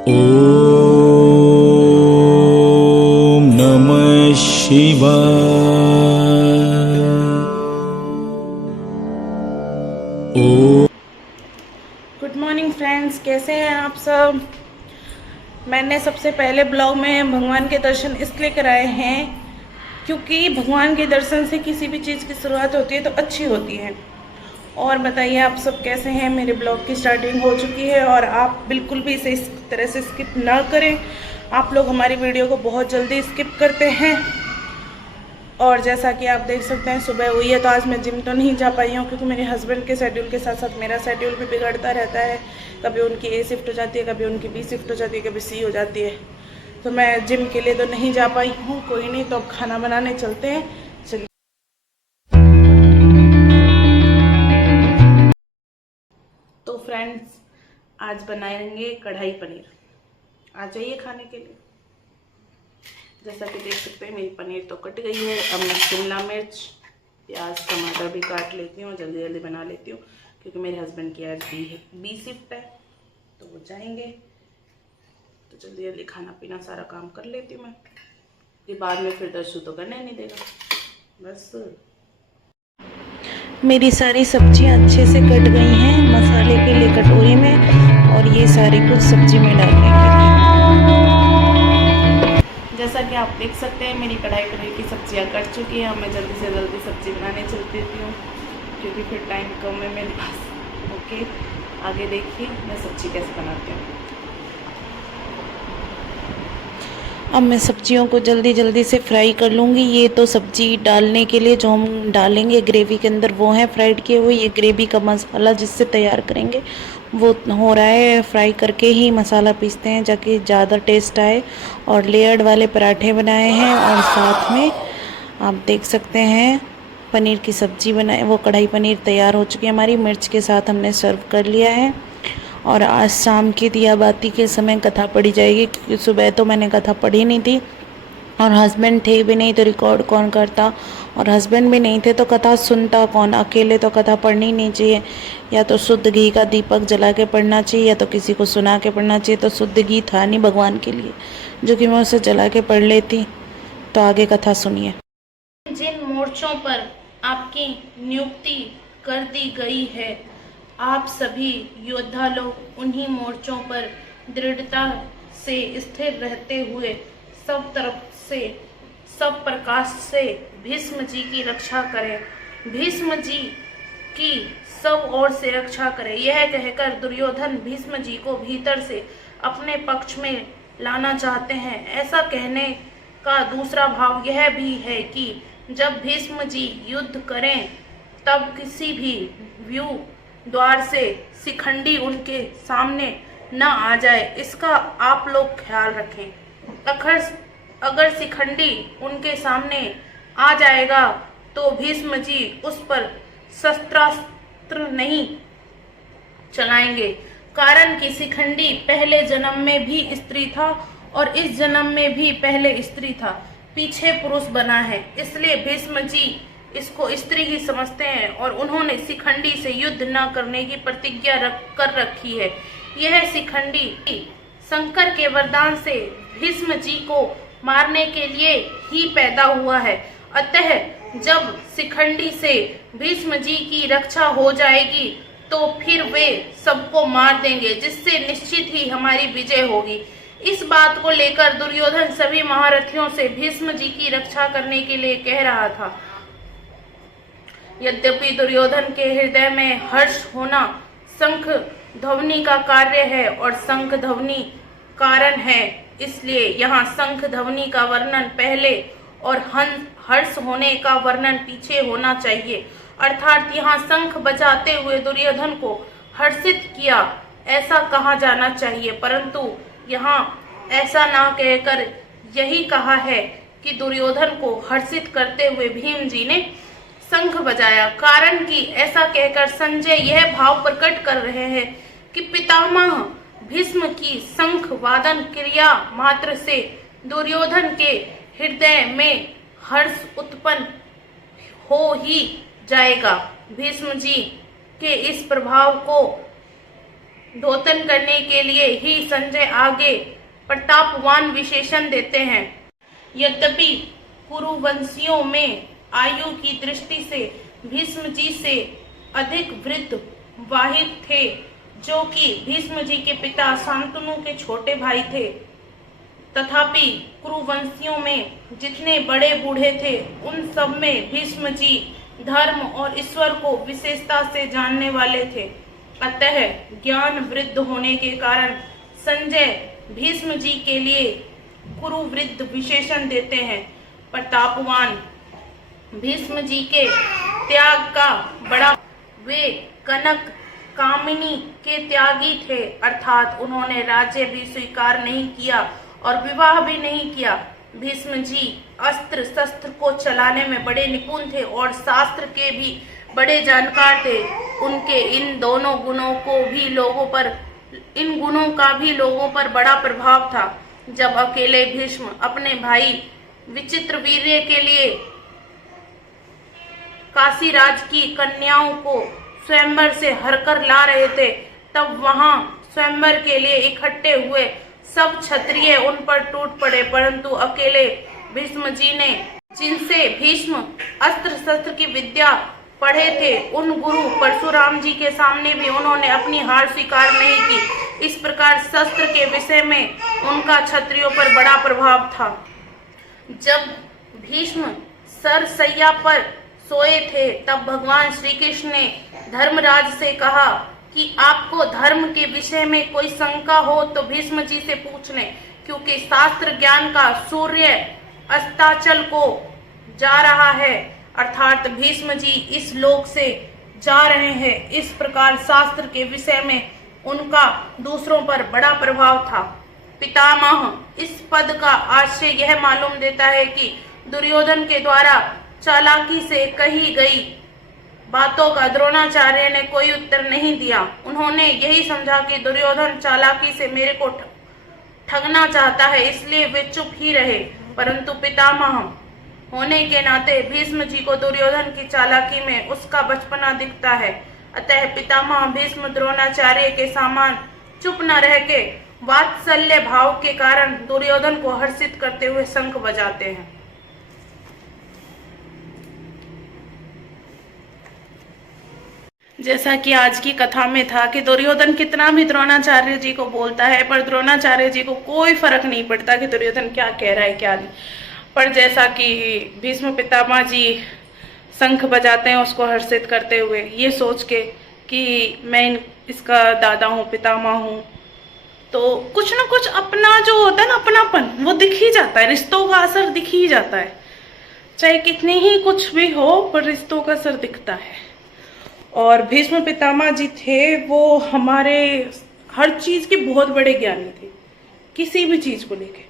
ओम नमः शिवाय। Good morning friends, कैसे हैं आप सब। मैंने सबसे पहले ब्लॉग में भगवान के दर्शन इसलिए कराए हैं क्योंकि भगवान के दर्शन से किसी भी चीज़ की शुरुआत होती है तो अच्छी होती है। और बताइए आप सब कैसे हैं। मेरे ब्लॉग की स्टार्टिंग हो चुकी है और आप बिल्कुल भी इसे इस तरह से स्किप ना करें। आप लोग हमारी वीडियो को बहुत जल्दी स्किप करते हैं। और जैसा कि आप देख सकते हैं सुबह हुई है तो आज मैं जिम तो नहीं जा पाई हूँ क्योंकि मेरे हस्बैंड के शेड्यूल के साथ साथ मेरा शेड्यूल भी बिगड़ता रहता है। कभी उनकी ए शिफ्ट हो जाती है, कभी उनकी बी शिफ्ट हो जाती है, कभी सी हो जाती है, तो मैं जिम के लिए तो नहीं जा पाई हूँ। कोई नहीं, तो अब खाना बनाने चलते हैं। चलिए। तो फ्रेंड्स, आज बनाएंगे कढ़ाई पनीर। आ जाइए खाने के लिए। जैसा कि देख सकते हैं मेरी पनीर तो कट गई है। अब मैं शिमला मिर्च, प्याज, टमाटर भी काट लेती हूँ, जल्दी जल्दी बना लेती हूँ क्योंकि मेरे हस्बैंड की आज बी शिफ्ट है तो वो जाएंगे। तो जल्दी जल्दी खाना पीना सारा काम कर लेती हूँ मैं, कि बाद में फिर दर्शु तो करने नहीं देगा। बस मेरी सारी सब्जियां अच्छे से कट गई हैं मसाले के लिए कटोरी में, और ये सारी कुछ सब्जी में डालने के लिए। जैसा कि आप देख सकते हैं मेरी कढ़ाई पनीर की सब्जियां कट चुकी हैं। अब मैं जल्दी से जल्दी सब्जी बनाने चल देती हूँ क्योंकि फिर टाइम कम है मेरे पास। ओके, आगे देखिए मैं सब्जी कैसे बनाती हूँ। अब मैं सब्जियों को जल्दी जल्दी से फ्राई कर लूँगी। ये तो सब्जी डालने के लिए जो हम डालेंगे ग्रेवी के अंदर वो है फ्राइड किए हुए। ये ग्रेवी का मसाला जिससे तैयार करेंगे वो हो रहा है। फ्राई करके ही मसाला पीसते हैं जाके ज़्यादा टेस्ट आए। और लेयर्ड वाले पराठे बनाए हैं और साथ में आप देख सकते हैं पनीर की सब्जी बनाए। वो कढ़ाई पनीर तैयार हो चुकी है हमारी। मिर्च के साथ हमने सर्व कर लिया है। और आज शाम की दिया बाती के समय कथा पढ़ी जाएगी क्योंकि सुबह तो मैंने कथा पढ़ी नहीं थी और हस्बैंड थे भी नहीं तो रिकॉर्ड कौन करता, और हस्बैंड भी नहीं थे तो कथा सुनता कौन। अकेले तो कथा पढ़नी नहीं चाहिए, या तो शुद्ध घी का दीपक जला के पढ़ना चाहिए या तो किसी को सुना के पढ़ना चाहिए। तो शुद्ध घी था नहीं भगवान के लिए जो कि मैं उसे जला के पढ़ लेती। तो आगे कथा सुनिए। जिन मोर्चों पर आपकी नियुक्ति कर दी गई है, आप सभी योद्धा लोग उन्हीं मोर्चों पर दृढ़ता से स्थिर रहते हुए सब तरफ से, सब प्रकाश से भीष्म जी की रक्षा करें। भीष्म जी की सब ओर से रक्षा करें। यह कहकर दुर्योधन भीष्म जी को भीतर से अपने पक्ष में लाना चाहते हैं। ऐसा कहने का दूसरा भाव यह भी है कि जब भीष्म जी युद्ध करें तब किसी भी व्यू द्वार से शिखंडी उनके सामने न आ जाए, इसका आप लोग ख्याल रखें। अगर शिखंडी उनके सामने आ जाएगा तो भीष्म जी उस पर शस्त्रास्त्र नहीं चलाएंगे, कारण कि शिखंडी पहले जन्म में भी स्त्री था और इस जन्म में भी पहले स्त्री था, पीछे पुरुष बना है। इसलिए भीष्म जी इसको स्त्री ही समझते हैं और उन्होंने शिखंडी से युद्ध न करने की प्रतिज्ञा कर रखी है। यह शिखंडी शंकर के वरदान से भीष्म जी को मारने के लिए ही पैदा हुआ है। अतः जब शिखंडी से भीष्म जी की रक्षा हो जाएगी तो फिर वे सबको मार देंगे, जिससे निश्चित ही हमारी विजय होगी। इस बात को लेकर दुर्योधन सभी महारथियों से भीष्म जी की रक्षा करने के लिए कह रहा था। यद्यपि दुर्योधन के हृदय में हर्ष होना शंख ध्वनि का कार्य है और शंख ध्वनि कारण है, इसलिए यहाँ शंख ध्वनि का वर्णन पहले और हर्ष होने का वर्णन पीछे होना चाहिए। अर्थात यहाँ शंख बजाते हुए दुर्योधन को हर्षित किया ऐसा कहा जाना चाहिए, परंतु यहाँ ऐसा ना कहकर यही कहा है कि दुर्योधन को हर्षित करते हुए भीम जी ने शंख बजाया, कारण कि ऐसा कहकर संजय यह भाव प्रकट कर रहे हैं कि पितामह भीष्म की शंख वादन क्रिया मात्र से दुर्योधन के हृदय में हर्ष उत्पन्न हो ही जाएगा। भीष्म जी के इस प्रभाव को धोतन करने के लिए ही संजय आगे प्रतापवान विशेषण देते हैं। यद्यपि कुरुवंशियों में आयु की दृष्टि से भीष्म जी से अधिक वृद्ध वाहिद थे, जो कि भीष्म जी के पिता शांतनु के छोटे भाई थे, तथापि कुरुवंशियों में जितने बड़े बूढ़े थे उन सब में भीष्म जी धर्म और ईश्वर को विशेषता से जानने वाले थे। अतः ज्ञान वृद्ध होने के कारण संजय भीष्म जी के लिए कुरुवृद्ध विशेषण देते हैं। प्रतापवान भीष्म जी के त्याग का बड़ा, वे कनक कामिनी के त्यागी थे, अर्थात उन्होंने राज्य भी स्वीकार नहीं किया और विवाह भी नहीं किया। भीष्म जी अस्त्र शस्त्र को चलाने में बड़े निपुण थे और शास्त्र के भी बड़े जानकार थे। उनके इन गुणों का भी लोगों पर बड़ा प्रभाव था। जब अकेले भीष्म अपने भाई विचित्रवीर्य के लिए काशीराज की कन्याओं को स्वयंवर से हरकर ला रहे थे, तब वहां स्वयंवर के लिए इकट्ठे हुए सब क्षत्रिय उन पर टूट पड़े, परंतु अकेले भीष्म जी ने, जिनसे भीष्म अस्त्र शस्त्र की विद्या पढ़े थे, उन गुरु परशुराम जी के सामने भी उन्होंने अपनी हार स्वीकार नहीं की। इस प्रकार शस्त्र के विषय में उनका क्षत्रियों पर बड़ा प्रभाव था। जब भीष्म सरसैया पर सोए थे, तब भगवान श्री कृष्ण ने धर्मराज से कहा कि आपको धर्म के विषय में कोई शंका हो तो भीष्म जी से पूछ लें, क्योंकि शास्त्र ज्ञान का सूर्य अस्ताचल को जा रहा है, अर्थात भीष्म जी इस लोक से जा रहे हैं। इस प्रकार शास्त्र के विषय में उनका दूसरों पर बड़ा प्रभाव था। पितामह इस पद का आशय यह मालूम देता है कि दुर्योधन के द्वारा चालाकी से कही गई बातों का द्रोणाचार्य ने कोई उत्तर नहीं दिया। उन्होंने यही समझा कि दुर्योधन चालाकी से मेरे को ठगना चाहता है, इसलिए वे चुप ही रहे। परंतु पितामह होने के नाते भीष्म जी को दुर्योधन की चालाकी में उसका बचपना दिखता है। अतः पितामह भीष्म द्रोणाचार्य के समान चुप न रह के वात्सल्य भाव के कारण दुर्योधन को हर्षित करते हुए शंख बजाते हैं। जैसा कि आज की कथा में था कि दुर्योधन कितना भी द्रोणाचार्य जी को बोलता है, पर द्रोणाचार्य जी को कोई फर्क नहीं पड़ता कि दुर्योधन क्या कह रहा है क्या नहीं। पर जैसा कि भीष्म पितामह जी शंख बजाते हैं उसको हर्षित करते हुए, ये सोच के कि मैं इसका दादा हूँ, पितामह हूँ, तो कुछ न कुछ अपना जो होता है ना, अपनापन, वो दिख ही जाता है। रिश्तों का असर दिख ही जाता है, चाहे कितने ही कुछ भी हो, पर रिश्तों का असर दिखता है। और भीष्म पितामह जी थे, वो हमारे हर चीज के बहुत बड़े ज्ञानी थे, किसी भी चीज को लेके।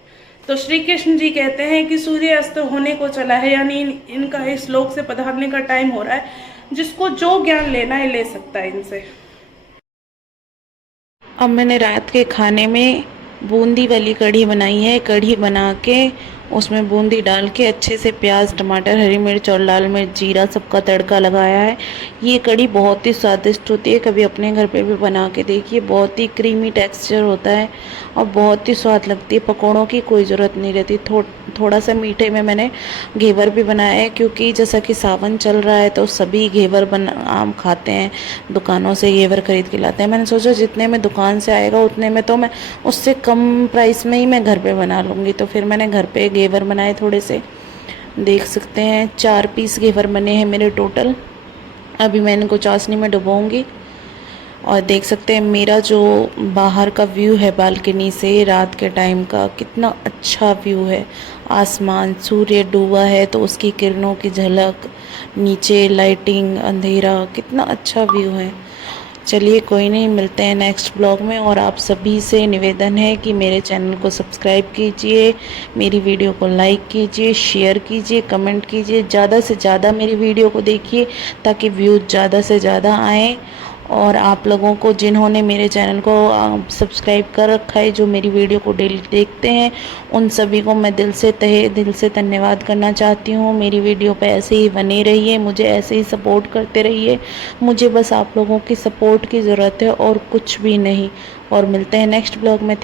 तो श्री कृष्ण जी कहते हैं कि सूर्य अस्त होने को चला है, यानी इनका इस लोक से पधारने का टाइम हो रहा है। जिसको जो ज्ञान लेना है ले सकता है इनसे। अब मैंने रात के खाने में बूंदी वाली कढ़ी बनाई है। कढ़ी बना के उसमें बूंदी डाल के अच्छे से प्याज, टमाटर, हरी मिर्च और लाल मिर्च, जीरा सबका तड़का लगाया है। ये कढ़ी बहुत ही स्वादिष्ट होती है, कभी अपने घर पे भी बना के देखिए। बहुत ही क्रीमी टेक्सचर होता है और बहुत ही स्वाद लगती है। पकौड़ों की कोई ज़रूरत नहीं रहती। थोड़ा सा मीठे में मैंने घेवर भी बनाया है, क्योंकि जैसा कि सावन चल रहा है तो सभी घेवर आम खाते हैं, दुकानों से घेवर खरीद के लाते हैं। मैंने सोचा जितने में दुकान से आएगा उतने में तो मैं उससे कम प्राइस में ही मैं घर पे बना लूँगी। तो फिर मैंने घर पे घेवर बनाए थोड़े से, देख सकते हैं 4 पीस घेवर बने हैं मेरे टोटल। अभी मैं इनको चाशनी में डुबोऊंगी। और देख सकते हैं मेरा जो बाहर का व्यू है बालकनी से रात के टाइम का, कितना अच्छा व्यू है। आसमान, सूर्य डूबा है तो उसकी किरणों की झलक, नीचे लाइटिंग, अंधेरा, कितना अच्छा व्यू है। चलिए कोई नहीं, मिलते हैं नेक्स्ट ब्लॉग में। और आप सभी से निवेदन है कि मेरे चैनल को सब्सक्राइब कीजिए, मेरी वीडियो को लाइक कीजिए, शेयर कीजिए, कमेंट कीजिए, ज़्यादा से ज़्यादा मेरी वीडियो को देखिए ताकि व्यूज़ ज़्यादा से ज़्यादा आएँ। और आप लोगों को जिन्होंने मेरे चैनल को सब्सक्राइब कर रखा है, जो मेरी वीडियो को डेली देखते हैं, उन सभी को मैं तहे दिल से धन्यवाद करना चाहती हूँ। मेरी वीडियो पे ऐसे ही बने रहिए, मुझे ऐसे ही सपोर्ट करते रहिए। मुझे बस आप लोगों की सपोर्ट की ज़रूरत है और कुछ भी नहीं। और मिलते हैं नेक्स्ट ब्लॉग में।